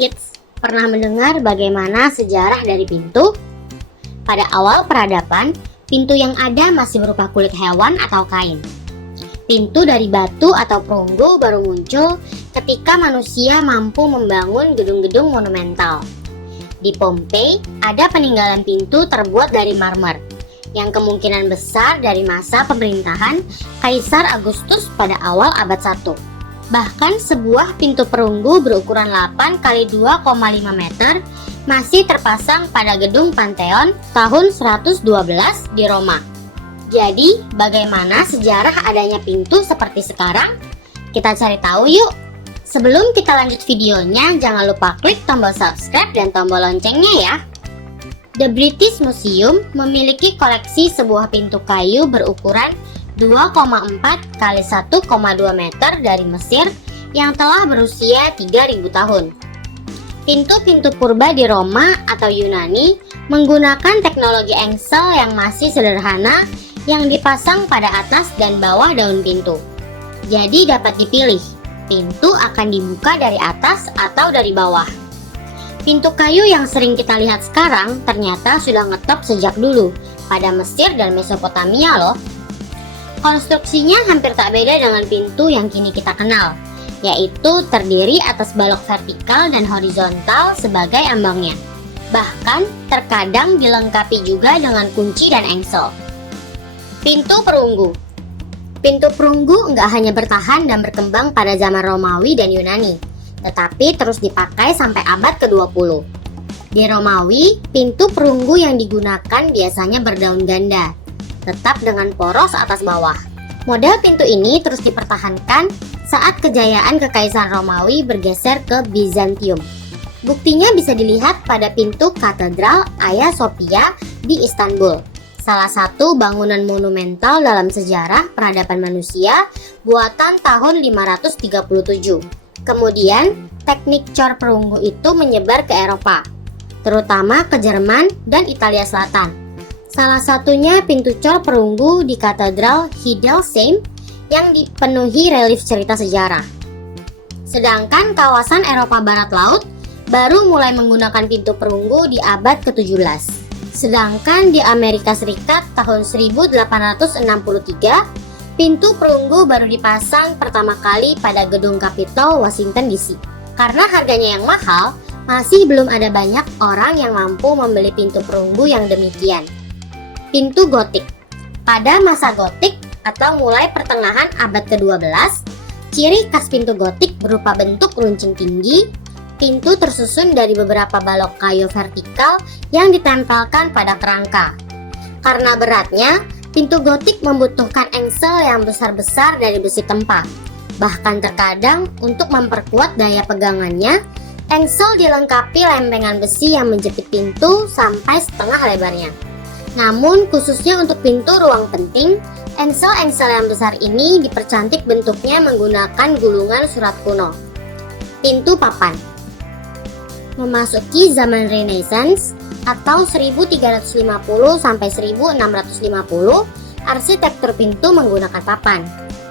Kids, pernah mendengar bagaimana sejarah dari pintu? Pada awal peradaban, pintu yang ada masih berupa kulit hewan atau kain. Pintu dari batu atau perunggu baru muncul ketika manusia mampu membangun gedung-gedung monumental. Di Pompei, ada peninggalan pintu terbuat dari marmer, yang kemungkinan besar dari masa pemerintahan Kaisar Agustus pada awal abad 1. Bahkan sebuah pintu perunggu berukuran 8 x 2,5 meter masih terpasang pada gedung Pantheon tahun 112 di Roma. Jadi, bagaimana sejarah adanya pintu seperti sekarang? Kita cari tahu yuk! Sebelum kita lanjut videonya, jangan lupa klik tombol subscribe dan tombol loncengnya ya! The British Museum memiliki koleksi sebuah pintu kayu berukuran 2,4 x 1,2 meter dari Mesir yang telah berusia 3000 tahun. Pintu-pintu purba di Roma atau Yunani menggunakan teknologi engsel yang masih sederhana yang dipasang pada atas dan bawah daun pintu. Jadi dapat dipilih, pintu akan dibuka dari atas atau dari bawah. Pintu kayu yang sering kita lihat sekarang ternyata sudah ngetop sejak dulu pada Mesir dan Mesopotamia loh. Konstruksinya hampir tak beda dengan pintu yang kini kita kenal, yaitu terdiri atas balok vertikal dan horizontal sebagai ambangnya. Bahkan terkadang dilengkapi juga dengan kunci dan engsel. Pintu perunggu. Pintu perunggu nggak hanya bertahan dan berkembang pada zaman Romawi dan Yunani, tetapi terus dipakai sampai abad ke-20. Di Romawi, pintu perunggu yang digunakan biasanya berdaun ganda, tetap dengan poros atas bawah. Model pintu ini terus dipertahankan saat kejayaan Kekaisaran Romawi bergeser ke Bizantium. Buktinya bisa dilihat pada pintu Katedral Hagia Sophia di Istanbul, salah satu bangunan monumental dalam sejarah peradaban manusia buatan tahun 537. Kemudian, teknik cor perunggu itu menyebar ke Eropa, terutama ke Jerman dan Italia Selatan. Salah satunya pintu cor perunggu di Katedral Hildesheim yang dipenuhi relief cerita sejarah. Sedangkan kawasan Eropa Barat Laut baru mulai menggunakan pintu perunggu di abad ke-17. Sedangkan di Amerika Serikat tahun 1863, pintu perunggu baru dipasang pertama kali pada gedung Capitol Washington DC. Karena harganya yang mahal, masih belum ada banyak orang yang mampu membeli pintu perunggu yang demikian. Pintu gotik. Pada masa gotik atau mulai pertengahan abad ke-12, ciri khas pintu gotik berupa bentuk runcing tinggi. Pintu tersusun dari beberapa balok kayu vertikal yang ditempelkan pada kerangka. Karena beratnya, pintu gotik membutuhkan engsel yang besar-besar dari besi tempa. Bahkan terkadang untuk memperkuat daya pegangannya, engsel dilengkapi lempengan besi yang menjepit pintu sampai setengah lebarnya. Namun khususnya untuk pintu ruang penting, engsel-engsel yang besar ini dipercantik bentuknya menggunakan gulungan surat kuno. Pintu papan. Memasuki zaman Renaissance atau 1350 sampai 1650, arsitektur pintu menggunakan papan.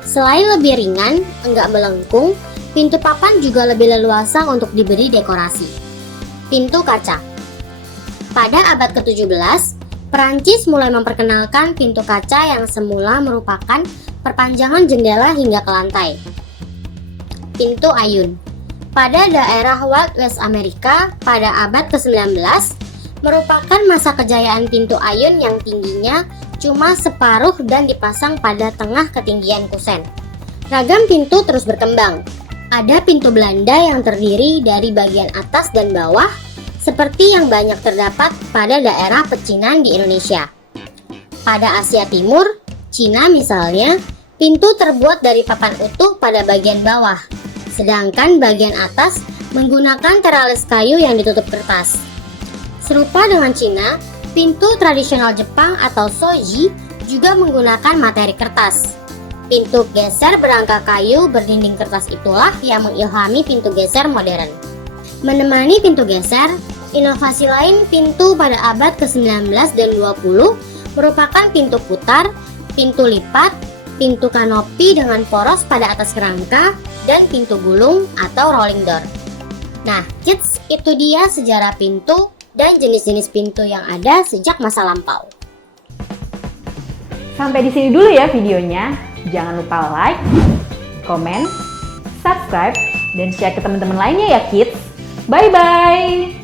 Selain lebih ringan, enggak melengkung, pintu papan juga lebih leluasa untuk diberi dekorasi. Pintu kaca. Pada abad ke-17, Perancis mulai memperkenalkan pintu kaca yang semula merupakan perpanjangan jendela hingga ke lantai. Pintu ayun. Pada daerah Wild West Amerika pada abad ke-19, merupakan masa kejayaan pintu ayun yang tingginya cuma separuh dan dipasang pada tengah ketinggian kusen. Ragam pintu terus berkembang. Ada pintu Belanda yang terdiri dari bagian atas dan bawah, seperti yang banyak terdapat pada daerah pecinan di Indonesia. Pada Asia Timur, Cina misalnya, pintu terbuat dari papan utuh pada bagian bawah, sedangkan bagian atas menggunakan teralis kayu yang ditutup kertas. Serupa dengan Cina, pintu tradisional Jepang atau shoji juga menggunakan materi kertas. Pintu geser berangka kayu berdinding kertas itulah yang mengilhami pintu geser modern. Menemani pintu geser, inovasi lain pintu pada abad ke-19 dan 20 merupakan pintu putar, pintu lipat, pintu kanopi dengan poros pada atas kerangka, dan pintu gulung atau rolling door. Nah, kids, itu dia sejarah pintu dan jenis-jenis pintu yang ada sejak masa lampau. Sampai di sini dulu ya videonya. Jangan lupa like, komen, subscribe, dan share ke teman-teman lainnya ya kids. Bye-bye!